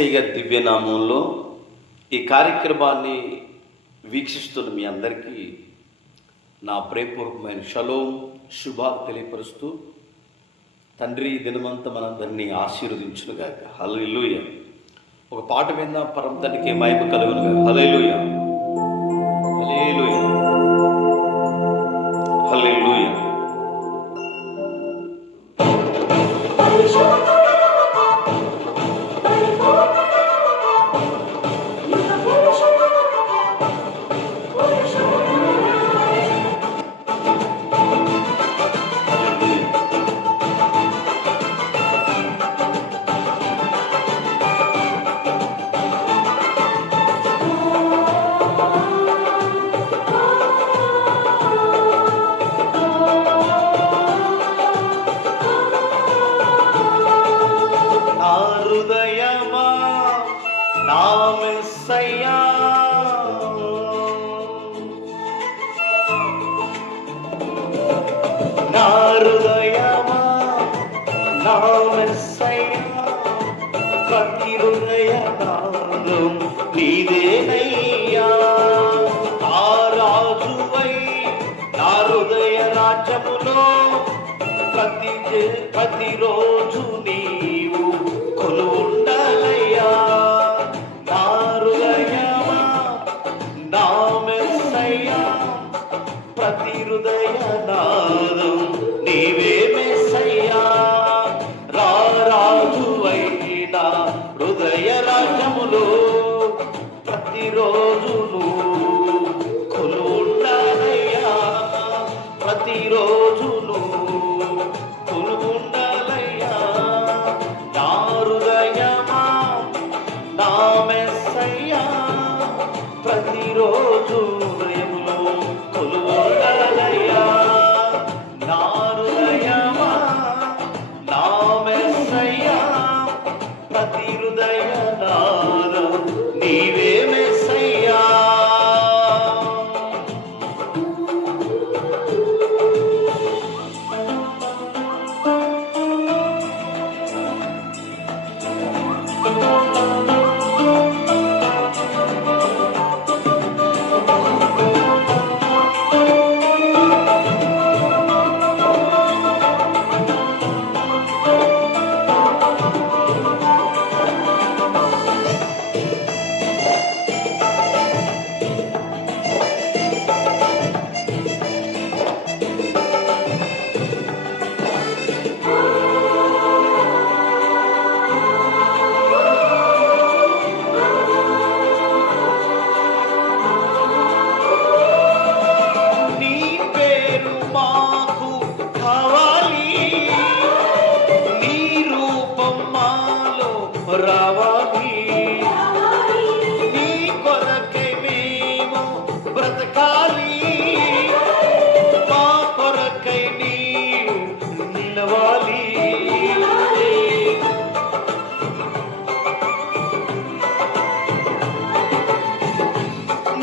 ఏసయ్య గారి దివ్యనామంలో ఈ కార్యక్రమాన్ని వీక్షిస్తున్న మీ అందరికీ నా ప్రేమపూర్వకమైన షలోం శుభాలు తెలియపరుస్తూ తండ్రి దినమంతా మనందరినీ ఆశీర్వదించునుగాక. హల్లెలూయ. ఒక పాట విన్నా పరం తండ్రికి మహిమ కలుగునుగా హల్లెలూయ.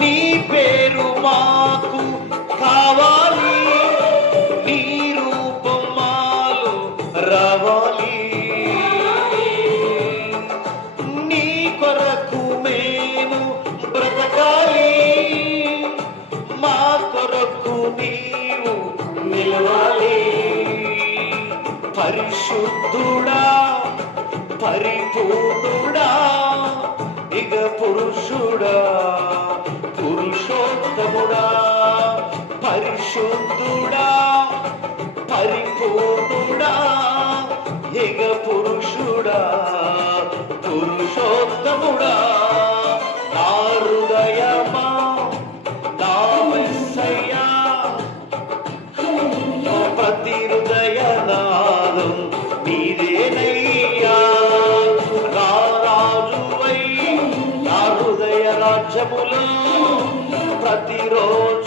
నీ పేరు మాకు కావాలి. నీ రూపం మాలో రావాలి. నీ కొరకు మేము బ్రతకాలి. మా కొరకు నీవు నిలవాలి. పరిశుద్ధుడా పరిపూర్ణుడా ఇక పురుషుడు పరిపూర్ణుడా ఇక పురుషుడా పురుషోత్తముడా. నా హృదయమా నా మెస్సయ్యా ప్రతి హృదయ నీదేనయ్యా నా రాజువై నా హృదయ రాజ్యములో ప్రతిరోజు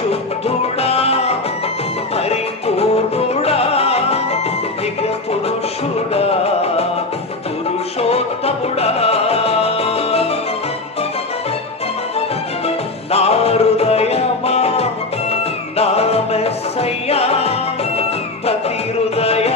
పరిశుద్ధుడా పరిపూర్ణుడా దివ్య పురుషుడా పురుషోత్తముడా. నా హృదయమా నా మెస్సయ్యా ప్రతి హృదయ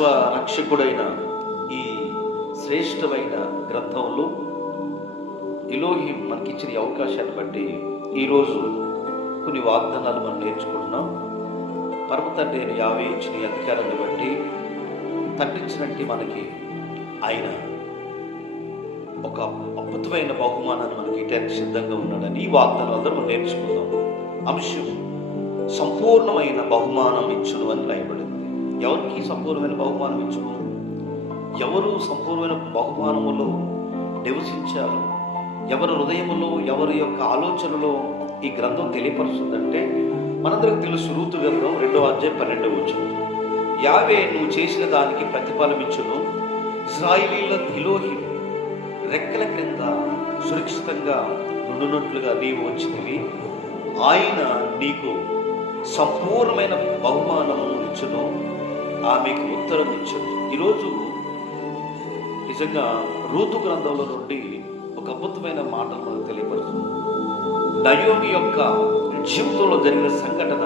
విశ్వ రక్షకుడైన ఈ శ్రేష్టమైన గ్రంథంలో ఇలోహి మనకిచ్చిన అవకాశాన్ని బట్టి ఈరోజు కొన్ని వాగ్దానాలు మనం నేర్చుకుంటున్నాం. పరమ తండ్రి అయిన యావే ఇచ్చిన అధికారాన్ని బట్టి తండ్రించినట్టు మనకి ఆయన ఒక అద్భుతమైన బహుమానాన్ని మనకి ఇటానికి సిద్ధంగా ఉన్నాడని ఈ వాగ్దానం అందరూ మనం నేర్చుకుందాం. అంశం సంపూర్ణమైన బహుమానం ఇచ్చును అని రాయబడి ఎవరికి సంపూర్ణమైన బహుమానం ఇచ్చును ఎవరు సంపూర్ణమైన బహుమానములో నివసించారు? ఎవరి హృదయములో ఎవరి యొక్క ఆలోచనలో ఈ గ్రంథం తెలియపరుస్తుందంటే మనందరికి తెలుసు రూతు గ్రంథం రెండో అధ్యాయం పన్నెండవ వచ్చింది యావే నువ్వు చేసిన దానికి ప్రతిఫలం ఇచ్చును ఇస్రాయిలీల రెక్కల క్రింద సురక్షితంగా నుండునట్లుగా నీవు వచ్చినవి ఆయన నీకు సంపూర్ణమైన బహుమానము ఇచ్చును. ఆమెకు ఉత్తరం ఇచ్చాడు ఈరోజు నిజంగా రూతు గ్రంథంలో నుండి ఒక అద్భుతమైన మాటలు మనకు తెలియపరుస్తుంది. నయోమి యొక్క జీవితంలో జరిగిన సంఘటన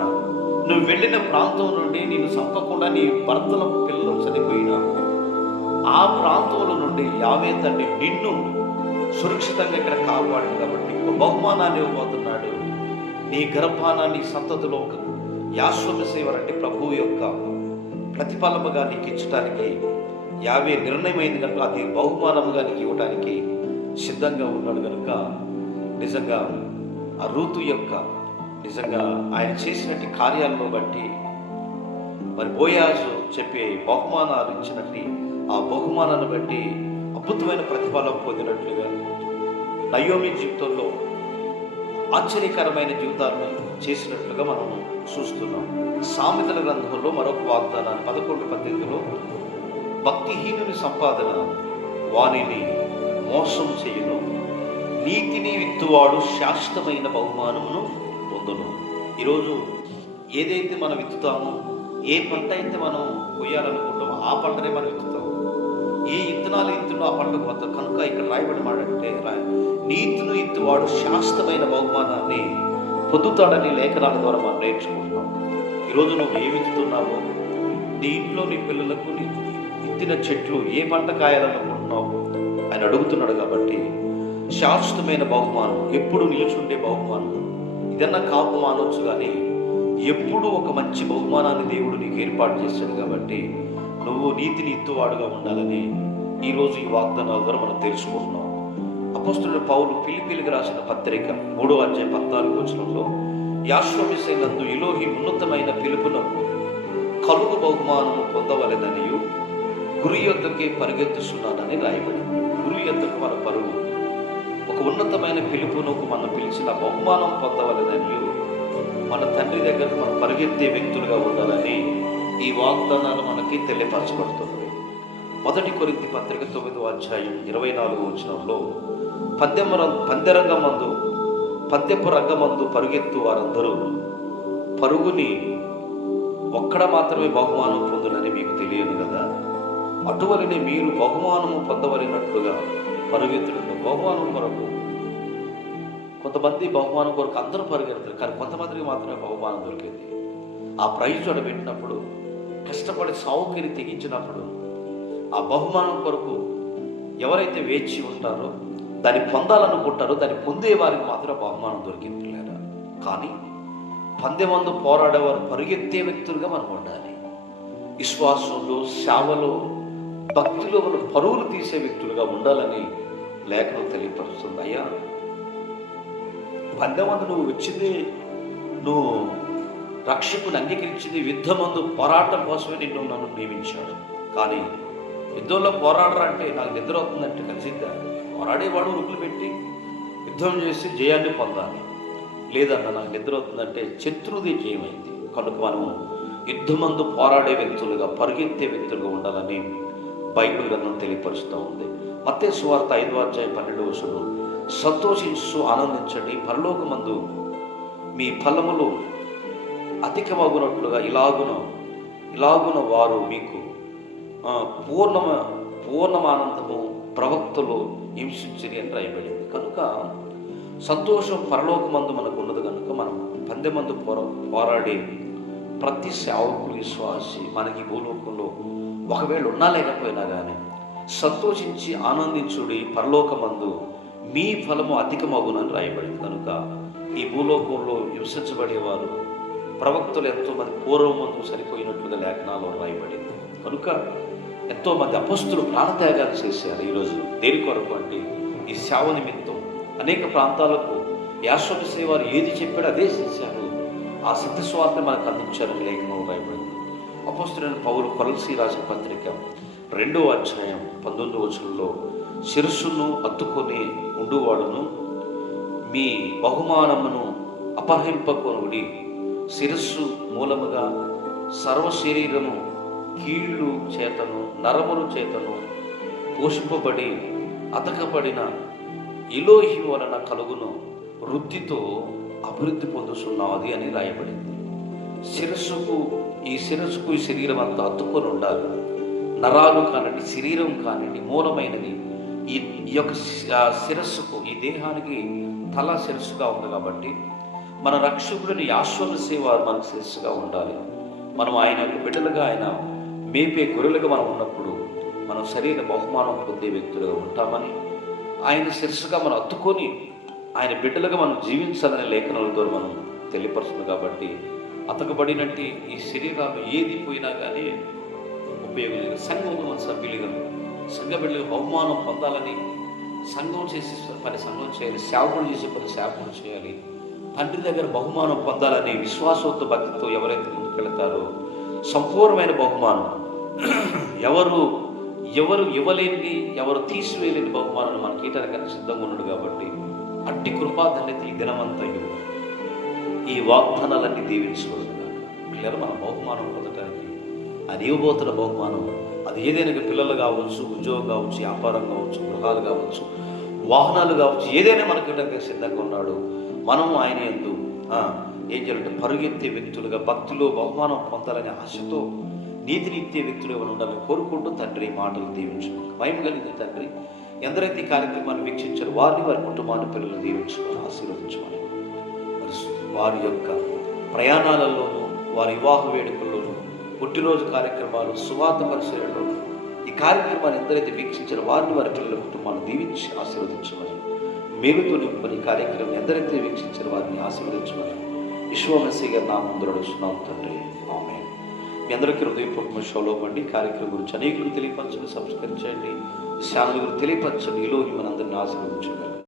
నువ్వు వెళ్ళిన ప్రాంతం నుండి నేను చంపకుండా నీ భర్తల పిల్లలు చనిపోయినా ఆ ప్రాంతంలో నుండి యావే తండ్రి నిన్ను సురక్షితంగా ఇక్కడ కాపాడింది కాబట్టి ఒక బహుమానాన్ని ఇవ్వబోతున్నాడు. నీ గర్భాన నీ సంతతిలో ఒక యాశ్వమసేవర్ అంటే ప్రభువు యొక్క ప్రతిఫలముగా నీకు ఇచ్చటానికి యావే నిర్ణయమైంది కనుక అది బహుమానముగా నీకు ఇవ్వడానికి సిద్ధంగా ఉన్నాడు కనుక నిజంగా ఆ ఋతు యొక్క నిజంగా ఆయన చేసినట్టు కార్యాలను బట్టి మరి బోయాజు చెప్పే బహుమానాలు ఇచ్చినట్టు ఆ బహుమానాన్ని బట్టి అద్భుతమైన ప్రతిఫలం పొందినట్లుగా నయోమి జీవితంలో ఆశ్చర్యకరమైన జీవితాలను చేసినట్లుగా మనం చూస్తున్నాం. సామెతల గ్రంథంలో మరొక వాగ్దానాన్ని పదకొండు పద్ధతిలో భక్తిహీనుని సంపాదన వానిని మోసం చేయను. నీతిని విత్తువాడు శాశ్వతమైన బహుమానమును పొందును. ఈరోజు ఏదైతే మనం విత్తుతామో ఏ పంట అయితే మనం కొయ్యాలనుకుంటామో ఆ పంటనే మనం విత్తుతాం. ఏ ఇత్తనాలు ఇత్తునో ఆ పంటకు వద్ద కనుక ఇక్కడ రాయబడి మాడంటే నీతిని ఇత్తువాడు శాశ్వతమైన బహుమానాన్ని పొందుతాడని లేఖనాల ద్వారా మనం నేర్చుకుంటున్నాం. ఈరోజు నువ్వు ఏ విత్తుతున్నావో నీ ఇంట్లో నీ పిల్లలకు నీ ఇత్తిన చెట్లు ఏ పంట కాయాలనుకుంటున్నావు ఆయన అడుగుతున్నాడు కాబట్టి శాశ్వతమైన బహుమానం ఎప్పుడు నిలుచుండే బహుమానం ఇదన్నా కాపు మానవచ్చు కానీ ఎప్పుడు ఒక మంచి బహుమానాన్ని దేవుడు నీకు ఏర్పాటు చేశాడు కాబట్టి నువ్వు నీతిని ఇత్తువాడుగా ఉండాలని ఈరోజు ఈ వాగ్దానాల ద్వారా మనం తెలుసుకుంటున్నాం. అపోస్తుల పౌలు పిలిపిలికి రాసిన పత్రిక మూడో అధ్యాయ పద్నాలుగు వచనంలో యాశ్వమిసైనందు ఇలోహి ఉన్నతమైన పిలుపునకు కలుగు బహుమానము పొందవలెననియు గురి యొద్దకే పరిగెత్తుస్తున్నానని రాయబడింది గురి యొద్దకు మన పరువు. ఒక ఉన్నతమైన పిలుపునకు మనం పిలిచిన బహుమానం పొందవలెననియు మన తండ్రి దగ్గర మనం పరిగెత్తే వ్యక్తులుగా ఉండాలని ఈ వాగ్దానాలు మనకి తెలియపరచబడుతుంది. మొదటి కొరింది పత్రిక తొమ్మిదో అధ్యాయం ఇరవై నాలుగు వచనంలో పద్యమ పందెరంగమందు పద్యపు రంగమందు పరుగెత్తు వారందరూ పరుగుని ఒక్కడ మాత్రమే బహుమానం పొందునని మీకు తెలియదు కదా? అటువలనే మీరు బహుమానము పొందవలనట్లుగా పరుగెత్తుడు బహుమానం కొరకు కొంతమంది బహుమానం కొరకు అందరూ పరిగెడతారు కానీ కొంతమందికి మాత్రమే బహుమానం దొరికింది. ఆ ప్రైజ్ పెట్టినప్పుడు కష్టపడి సావుకిని తెగించినప్పుడు ఆ బహుమానం కొరకు ఎవరైతే వేచి ఉంటారో దాన్ని పొందాలనుకుంటారు దాన్ని పొందే వారికి మాత్రం బహుమానం దొరికింది లేదా? కానీ పందెమందు పోరాడేవారు పరిగెత్తే వ్యక్తులుగా మనం ఉండాలి. విశ్వాసంలో సేవలో భక్తిలో మనం పరువులు తీసే వ్యక్తులుగా ఉండాలని లేఖనం తెలియపరుస్తుంది. అయ్యా పందెమందు నువ్వు వచ్చింది నువ్వు రక్షకుని అంగీకరించింది యుద్ధమందు పోరాటం కోసమే నిన్ను నన్ను నియమించాడు. కానీ యుద్ధంలో పోరాడరా అంటే నాకు నిద్ర అవుతుందంటే కలిసిద్దా పోరాడేవాడు ఉరుకులు పెట్టి యుద్ధం చేసి జయాన్ని పొందాలి. లేదన్న నాకు నిద్ర అవుతుందంటే శత్రుది జయమైంది. కనుక మనము యుద్ధమందు పోరాడే వ్యక్తులుగా పరిగెత్తే వ్యక్తులుగా ఉండాలని బైబిల్ గ్రంథం తెలియపరుస్తూ ఉంది. మత్తే సువార్త ఐదు అధ్యాయం పన్నెండు వసుడు సంతోషించు ఆనందించండి పరలోకమందు మీ ఫలములు అధికమగునట్లుగా ఇలాగున ఇలాగున వారు మీకు పూర్ణమ పూర్ణమానందము ప్రవక్తలు హింసించని అని రాయబడింది. కనుక సంతోషం పరలోకమందు మనకు ఉన్నది కనుక మనం పందెమందు పోర పోరాడే ప్రతి సేవకులు విశ్వాసి మనకి భూలోకంలో ఒకవేళ ఉన్నా లేకపోయినా కానీ సంతోషించి ఆనందించుడి పరలోకమందు మీ ఫలము అధికమగునని రాయబడింది. కనుక ఈ భూలోకంలో హింసించబడేవారు ప్రవక్తలు ఎంతోమంది పూర్వమందు సరిపోయినట్లుగా లేఖనాల్లో రాయబడింది. కనుక ఎంతోమంది అపస్తులు ప్రాణత్యాగాలు చేశారు ఈరోజు దేని కొరకు అంటే ఈ సేవ నిమిత్తం అనేక ప్రాంతాలకు యాశ్వసే వారు ఏది చెప్పాడో అదే చేశారు. ఆ సత్య స్వార్థ మనకు అందించారని లేఖనం రాయబడింది అపస్తులైన పౌరు కొలసి రాసిన పత్రిక రెండో అధ్యాయం పంతొమ్మిదో వచనంలో శిరస్సును అత్తుకొని ఉండువాడును మీ బహుమానమును అపహరింపకొనుడి. శిరస్సు మూలముగా సర్వ శరీరము కీళ్ళు చేతను నరములు చేతను పోషింపబడి అతకబడిన ఇలోహి వలన కలుగును వృద్ధితో అభివృద్ధి పొందుతున్నది అని రాయబడింది. శిరస్సుకు ఈ శిరస్సుకు ఈ శరీరం అంతా అత్తుకొని ఉండాలి. నరాలు కానివ్వండి శరీరం కానివ్వండి మూలమైనది. ఈ ఈ యొక్క ఆ శిరస్సుకు ఈ దేహానికి తల శిరస్సుగా ఉంది కాబట్టి మన రక్షకుడిని ఆశ్వర సేవ మనకు శిరస్సుగా ఉండాలి. మనం ఆయన యొక్క బిడ్డలుగా ఆయన మేపే గొర్రెలుగా మనం ఉన్నప్పుడు మనం సరైన బహుమానం పొందే వ్యక్తులుగా ఉంటామని ఆయన శిరస్సుగా మనం అత్తుకొని ఆయన బిడ్డలుగా మనం జీవించాలనే లేఖనాలతో మనం తెలియపరుస్తుంది కాబట్టి అతకబడినట్టు ఈ శరీరాలు ఏది పోయినా కానీ ఉపయోగించాలి సంఘంలో మన సభ్యులుగా సంఘ బిడ్డలకు బహుమానం పొందాలని సంఘం చేసే పని సంఘం చేయాలి సేవకులు చేసే పని సేవకులు చేయాలి. తండ్రి దగ్గర బహుమానం పొందాలని విశ్వాసంతో భక్తితో ఎవరైతే ముందుకెళ్తారో సంపూర్ణమైన బహుమానం ఎవరు ఎవరు ఇవ్వలేని ఎవరు తీసివేయలేని బహుమానులు మనకి ఇయటానికన్నా సిద్ధంగా ఉన్నాడు కాబట్టి అట్టి కృపాధన్యత ఈ దినమంతా ఇవ్వ. ఈ వాగ్దానాలన్నీ దీవించుకోవాలి పిల్లలు మన బహుమానం పొందటానికి అది ఇవ్వబోతున్న బహుమానం అది ఏదైనా పిల్లలు కావచ్చు ఉద్యోగం కావచ్చు వ్యాపారం కావచ్చు గృహాలు కావచ్చు వాహనాలు కావచ్చు ఏదైనా మనకి ఇవ్వడానికి సిద్ధంగా ఉన్నాడు. మనం ఆయన ఎందు ఏం చేయాలంటే పరుగెత్తే వ్యక్తులుగా భక్తులు బహుమానం పొందాలనే ఆశతో నీతి నిత్య వ్యక్తులు ఉండాలని కోరుకుంటూ తండ్రి మాటలు దీవించు భయం కలిగింది తండ్రి ఎందరైతే ఈ కార్యక్రమాన్ని వీక్షించారు వారిని వారి కుటుంబాన్ని పిల్లలు దీవించుకొని ఆశీర్వదించమని. వారి యొక్క ప్రయాణాలలోనూ వారి వివాహ వేడుకల్లోనూ పుట్టినరోజు కార్యక్రమాలు సువార్త పరిశీలనలో ఈ కార్యక్రమాన్ని ఎందరైతే వీక్షించారో వారిని వారి పిల్లల కుటుంబాన్ని దీవించి ఆశీర్వదించమని. మేలుతో నింపని కార్యక్రమం ఎందరైతే వీక్షించారో వారిని ఆశీర్వదించమని. విశ్వమసి గారి నా ముందు నడుస్తున్నాం తండ్రి. ఆమె మీ అందరికీ హృదయపూర్వక షోలో పండి కార్యక్రమం గురించి అనేకులకు తెలియపరచండి సంస్కరించండి ఛానల్ గురించి తెలియపరచండి. ఈలో మనందరిని ఆశీర్వదించండి.